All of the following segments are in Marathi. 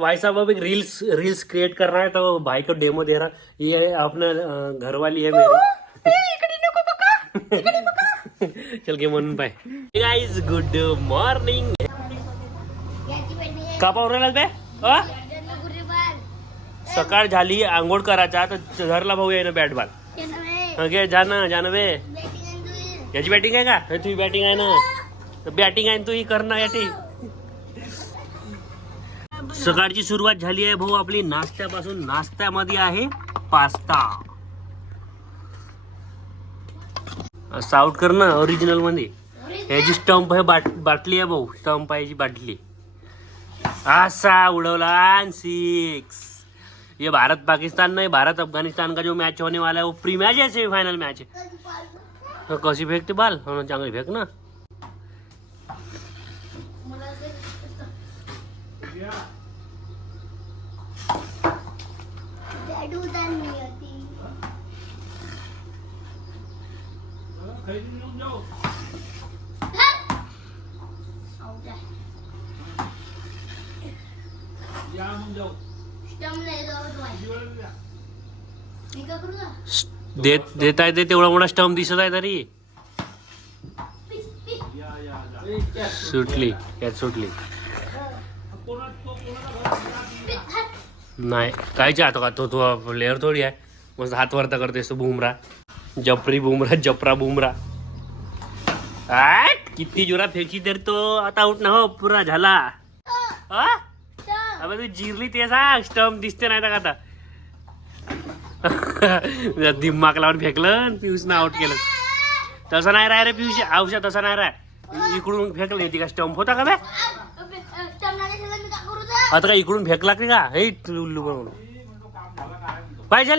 भाई साहब अब एक रील्स रील्स क्रिएट कर रहा है तो भाई को डेमो दे रहा। ये है अपना अ, घरवाली है मेरी। चल के म्हणून पाय गाईज गुड मॉर्निंग का पाहून राहिला बे? सकाळ झाली आंघोळ करायचा तर धरला भाऊ आहे ना बॅट बॉल ओके जा ना जा ना बे याची बॅटिंग आहे का? तुझी बॅटिंग आहे ना. बॅटिंग आहे तू ही कर ना याची. सकाळची सुरुवात झाली आहे भाऊ आपली नाश्त्यापासून नाश्त्यामध्ये आहे पास्ता. साऊट आउट कर ना ओरिजिनलमध्ये. ह्याची स्टंप आहे बाट बाटली आहे भाऊ स्टंप आहे बाटली. असा उडवला सिक्स ये भारत पाकिस्तान नहीं भारत अफगानिस्तान का जो मैच होने वाला है वो प्री मैच है सेमीफाइनल मैच है कशी फेकते बाल? हो चांगली फेक ना. देत देता येते तेवढा मोठा स्टंप दिसत आहे तरी. सुटली कॅच सुटली. नाही कायच्या हात का तो तो प्लेअर थोडी आहे. मस्त हात वरता करते तो बुमरा. जपरी बुमरा जपरा बुमरा. आट, किती जोरा फेकी तर तो. आता आउट ना हो पुरा झाला. अबे तू जिरली ते सांग. स्टंप दिसते नाही का आता. दिमाग लावून फेकलं पियुषनं आउट केलं. तसं नाही राय रे पियुष. औषध तसं नाही राय. इकडून फेकलं होती का स्टंप होता का बे? आता का इकडून फेकला की का? हे उल्लू बनवून पाहिजे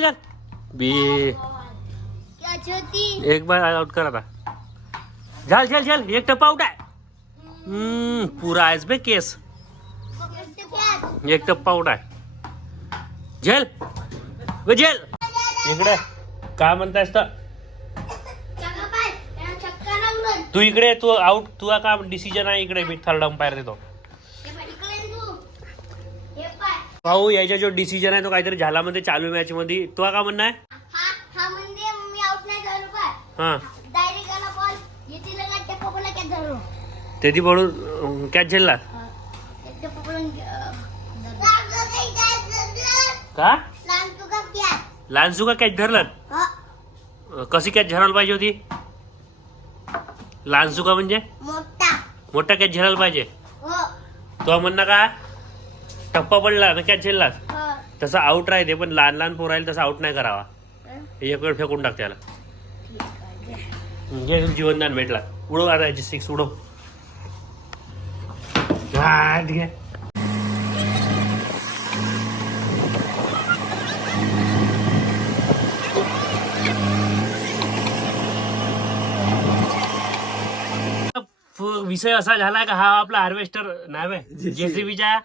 एक बार आउट कर आता. झाल चल चल एक टप्पा आउट आहे. हम्म पुरा आहेस बे केस. एक टप्पा आउट आहे. झेल. व झेल. इकडे. काय म्हणतायस तर? तू इकडे तू आउट तुझा का डिसिजन आहे इकडे. मी थर्ड अंपायर देतो. भाऊ याच्या जो डिसिजन आहे तो काहीतरी झाला मध्ये चालू मॅच मध्ये. तुला का म्हणणं आहे हा म्हणजे मी आउट नाही झालो का हा. डायरेक्ट आला बॉल येतील का त्या पप्पाला कॅच झेलला. का? लांब का कॅच धरलं? कशी कॅच झरायला पाहिजे होती? लान्सू का म्हणजे? मोठा. कॅच झरायला पाहिजे. हो. तो म्हणणं का? टप्पा पडला ना कॅच झेलला. हो. तसं आउट राहते पण लहान लहान पोरायला तसं आउट नाही करावा. एक वेळ फेकून टाक त्याला घे जीवनदान भेटला. उडव आता याची सिक्स उडव. हा, आहे. विषय असा झाला का हा आपला हार्वेस्टर नाही जेसीबीच्या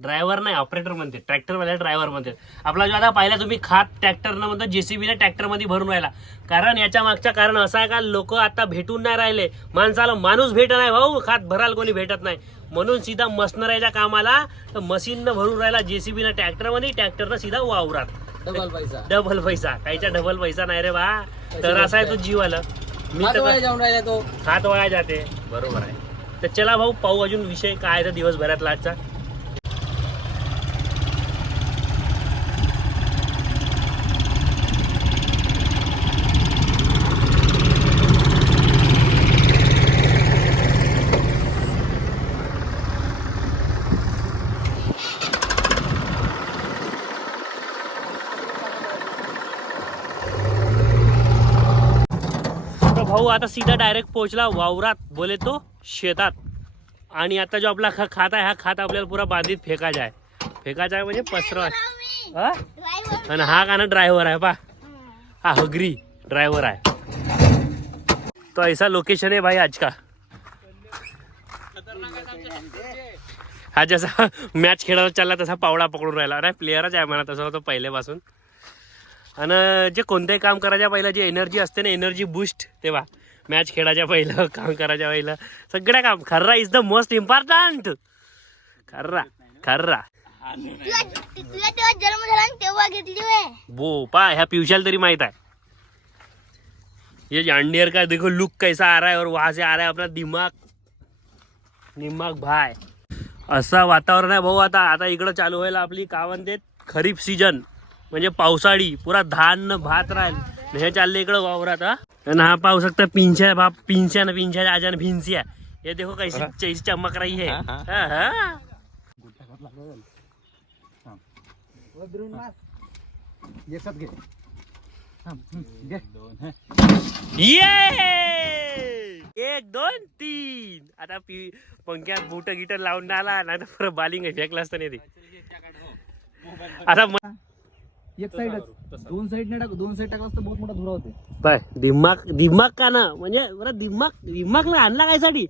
ड्रायव्हर नाही ऑपरेटर म्हणते. ट्रॅक्टर वाल्या ड्रायव्हर म्हणते. आपला जो आता पाहिला तुम्ही खात ट्रॅक्टरनं म्हणतो जेसीबीने ट्रॅक्टरमध्ये भरून राहिला. कारण याच्या मागचं कारण असं आहे का लोक आता भेटून नाही राहिले. माणसाला माणूस भेटत नाही भाऊ. खात भरायला कोणी भेटत नाही. म्हणून सीधा मशनरायच्या कामाला तर मशीननं भरून राहिला जेसीबीनं ट्रॅक्टरमध्ये ट्रॅक्टरनं सीधा वावरात. डबल पैसा. डबल पैसा. काहीच्या डबल पैसा नाही रे बा. तर असा आहे तो जीव आला. मी तर वया जाऊन राहिला तो. हात वळा जाते. बरोबर आहे. तर चला भाऊ पाहू अजून विषय काय आहे तर दिवसभरातला आजचा तर भाऊ आता सीधा डायरेक्ट पोहोचला वावरात बोले तो शेतात. आणि आता जो आपला खा- खात आहे हा खात आपल्याला पुरा बांधीत फेकायचा आहे. फेकायचा आहे म्हणजे पसरवा. आणि हा का ना ड्रायव्हर आहे पा हा हगरी ड्रायव्हर आहे. तो ऐसा लोकेशन आहे भाई आज का हा जसा मॅच खेळायला चालला तसा पावडा पकडून राहिला. अरे प्लेयरच आहे म्हणा तसा होतो पहिल्यापासून. आणि जे कोणतेही काम करायच्या पहिलं जे एनर्जी असते ना एनर्जी बूस्ट तेव्हा मॅच खेळायच्या पहिलं काम करायच्या पहिलं सगळ्या काम. खर्रा इज द मोस्ट इम्पॉर्टंट खर्रा खर्रा. वो पा ह्या. पिवशाल तरी माहीत आहे. ये जांडियर का देखो लुक कैसा आ रहा है और वहां से आ रहा है अपना दिमाग. दिमाग भाय असा वातावरण आहे भाऊ आता. आता इकडं चालू व्हायला आपली का म्हणते खरीप सीजन म्हणजे पावसाळी पुरा धान भात राहील हे चालले इकडं वावरात हा. आणि हा पाहू शकता पिंच्या बाप पिंच्या ना पिंच्या आजान भिंसिया ये देखो कैसी कैसी चमक रही है हाँ, हा, हा. एक ये दोन तीन. आता पी पंख्यात बुट गिटर लावून आला नाही तर परत बालिंग फेकला असतं नाही ते. आता म- एक दोन नाही टाक दोन साईड टाकलास तर बहुत मोठा धुरा होते. पाय दिमाग दिमाग का ना? म्हणजे बरं दिमाग दिमागला आणला काय साठी?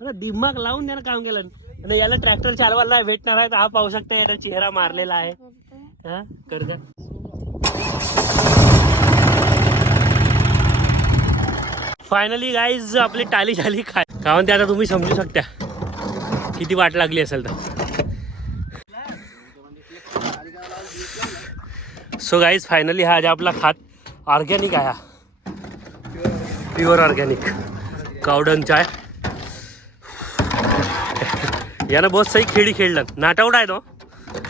बरं दिमाग लावून त्यानं काम केलं. आणि याला ट्रॅक्टर चालवायला भेटणार आहे तर हा पाहू शकता याचा चेहरा मारलेला आहे. हा कर्जा फायनली गाईज आपली टाली झाली काय का म्हणते आता तुम्ही समजू शकता. किती वाट लागली असेल तर. सो गाईज फायनली हा आज आपला खात ऑर्गॅनिक आहे हा. प्युअर ऑर्गॅनिक कावडन चाय. यानं बहुत सही खेळी खेळलं. नाटावडा आहे तो.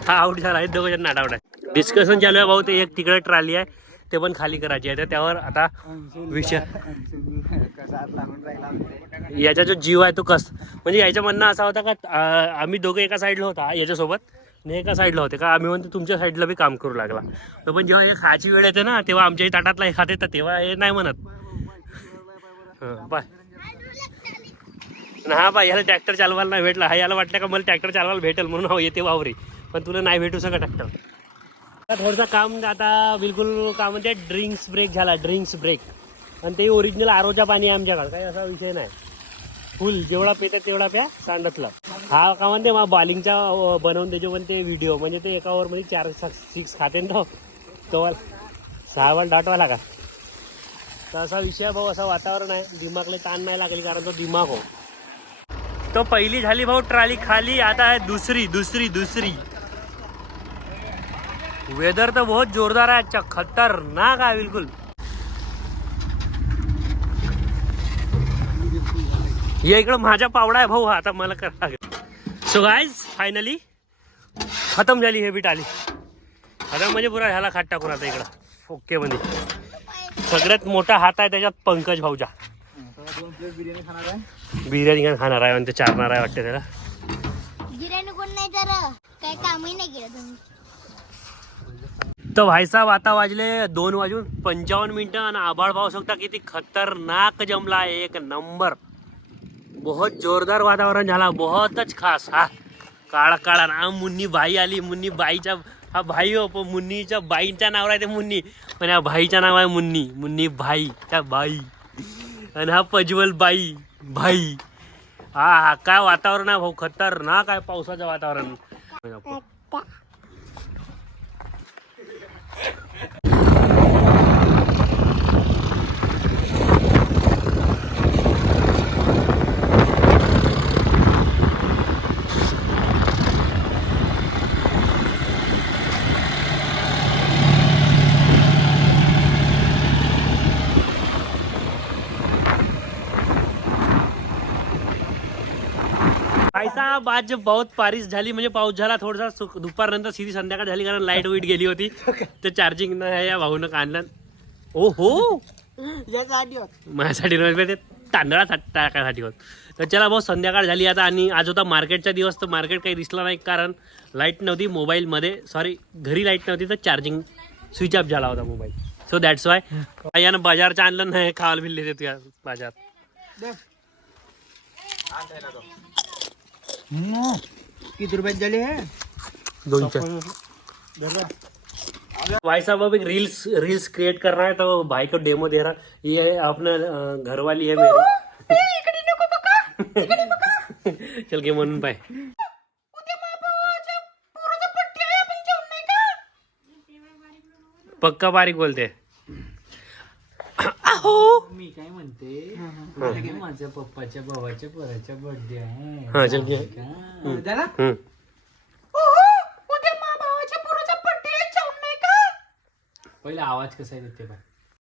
हा आउट झाला. आहे दोघं जण नाटावडा आहे डिस्कशन चालू आहे भाऊ. ते एक तिकडे ट्राली आहे. ते पण खाली करायची आहे. तर त्यावर आता विषय याचा जो जीव आहे तो कस म्हणजे याच्या म्हणणं असा होता का आम्ही दोघं एका साईडला होता याच्यासोबत. आणि एका साईडला होते. का आम्ही म्हणतो तुमच्या साईडला बी काम करू लागला. तर पण जेव्हा हे खायची वेळ येते ना तेव्हा आमच्याही ताटातला हे खात येतं तेव्हा हे नाही म्हणत. हां बाय. ना हा बाय याला ट्रॅक्टर चालवायला नाही भेटला. हा याला वाटलं का मला ट्रॅक्टर चालवायला भेटेल म्हणून हो येते वावरी. पण तुला नाही भेटू सगळं ट्रॅक्टर थोडंसं काम आता बिलकुल का म्हणते ड्रिंक्स ब्रेक झाला ड्रिंक्स ब्रेक आणि ते ओरिजिनल आरोच्या पाणी आहे आमच्याकडे. काही असा विषय नाही. फुल जेवढा पेता तेवढा प्या सांडतला. हा का म्हणते मग बॉलिंगचा बनवून त्याचे पण ते व्हिडिओ म्हणजे ते एका ओव्हरमध्ये चार सिक्स खाते ना तो. तो सहा वन डाटवाला का? तर असा विषय भाऊ असं वातावरण आहे. दिमागला ताण नाही लागली कारण तो दिमाग हो. तो पहिली झाली भाऊ ट्राली खाली आता आहे दुसरी दुसरी दुसरी. वेदर तर बहुत जोरदार आहे खतरनाक आहे बिलकुल. या इकडं माझ्या पावडा आहे भाऊ आता मला करा लागेल. सो गायज फायनली खतम झाली हे बीट आली. खतम म्हणजे पुरा ह्याला खाट टाकून आता इकडं ओके मध्ये सगळ्यात मोठा हात आहे त्याच्यात पंकज भाऊचा दोन प्लेट बिर्याणी खाणार आहे बिर्याणी काय खाणार आहे आणि ते चारणार आहे वाटते त्याला. बिर्याणी कोण नाही तर काही कामही नाही केलं तुम्ही. तर व्हायसाहेब आता वाजले दोन वाजून पंचावन्न मिनिटं आणि आभाळ पाहू शकता किती खतरनाक जमला आहे एक नंबर. बहुत जोरदार वातावरण झाला बहुतच खास हा. काळा काळा ना मुन्नी बाई आली मुन्नी बाईच्या हा भाई हो पण मुन्नीच्या बाईच्या नाव आहे ते मुन्नी. पण या भाईच्या नाव आहे मुन्नी मुन्नी भाई त्या बाई आणि हा पजवल बाई भाई. हा हा काय वातावरण आहे भाऊ खतरनाक आहे पावसाचं वातावरण. पैसा आज बहुत बारिश झाली. म्हणजे पाऊस झाला थोडासा सु- दुपारनंतर सीधी संध्याकाळ झाली कारण लाइट वेट गेली होती. तर चार्जिंग नाही या भाऊनं आणलं ओ हो माझ्यासाठी नव्हे, ते तांदळासाठी टाकायसाठी होत. तर चला भाऊ संध्याकाळ झाली आता आणि आज होता मार्केटचा दिवस तर मार्केट काही दिसला नाही कारण लाइट नव्हती मोबाईलमध्ये सॉरी घरी लाइट नव्हती तर चार्जिंग स्विच ऑफ झाला होता मोबाईल सो दॅट्स वाय यानं बाजारचं आणलं नाही खावायला बिल्ले देतो या किती रुपयात झाले हे? दोन चार भाई साहब अब एक रील्स रील्स क्रिएट कर रहा है तो भाई को डेमो दे रहा। ये है अपना अ, घरवाली है मेरी। चल के म्हणून पाय. पक्का बारीक बोलते. हो. मी काय म्हणते? माझ्या पप्पाच्या भावाच्या पोराच्या बर्थडे आहे. का? पहिला आवाज कसा येते पण